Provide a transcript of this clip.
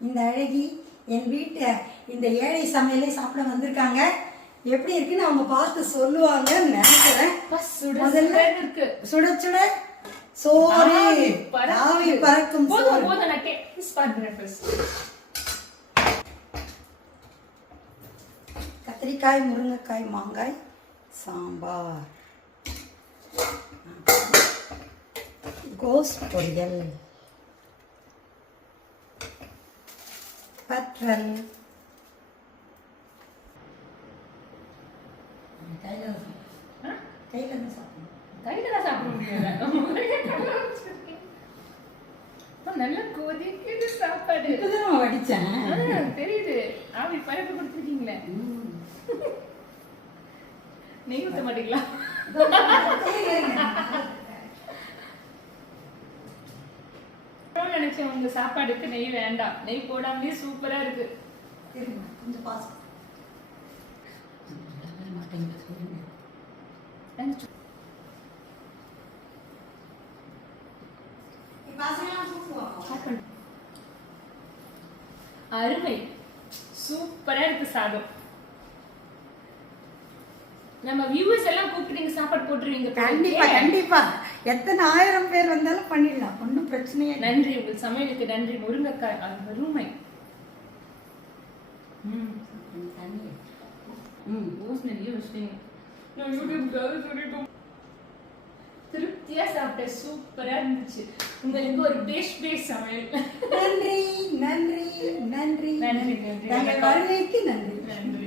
இந்த அழகி என் வீட்டு இந்த ஏழை சமையலை சாப்பிட வந்திருக்காங்க. எப்படி இருக்குன்னு அவங்க பார்த்து சொல்லுவாங்கன்னு நினைக்கிறேன். முதல்ல இருக்கு. சுட சுட சோறு ஆவி பறக்கும். கத்திரிக்காய் முருங்கைக்காய் மாங்காய் சாம்பார். கோஸ் பொரியல். பற்றல். கையில்? கையில் தான் சாப்பிடணும். கையில தான் சாப்பிட முடியாது. அப்பா, நல்லா கொதிக்குது சாப்பாடு. இப்போதான் ஆ, தெரியுது. ஆவி பறக்க கொடுத்துருக்கீங்களே. நெய் ஊத்த மாட்டீங்களா? நினைச்சேன் உங்க சாப்பாடுக்கு நெய் வேண்டாம். நெய் போடாமலே சூப்பரா இருக்கு. கொஞ்சம் பாஸ். அருமை. சூப்பரா இருக்கு சாதம். நம்ம வியூவர்ஸ் எல்லாம் கூப்பிட்டு நீங்க சாப்பாடு போட்டுருவீங்க கண்டிப்பா. கண்டிப்பா. எத்தனை ஆயிரம் பேர் வந்தாலும் பண்ணிடலாம். ஒன்றும் பிரச்சனையே நன்றி உங்கள் சமையலுக்கு நன்றி. முருங்கைக்காய் அருமை ம். ம் ரோஸ் நிறைய வச்சிட்டீங்க நான் யூடியூப்காக சொல்லிட்டோம். திருப்தியா சாப்பிட்டேன் சூப்பரா இருந்துச்சு. உங்களுக்கு ஒரு பேஷ் பேஷ் சமையல். நன்றி நன்றி நன்றி. நன்றி, நன்றி. தங்கள் வருகைக்கு நன்றி. நன்றி.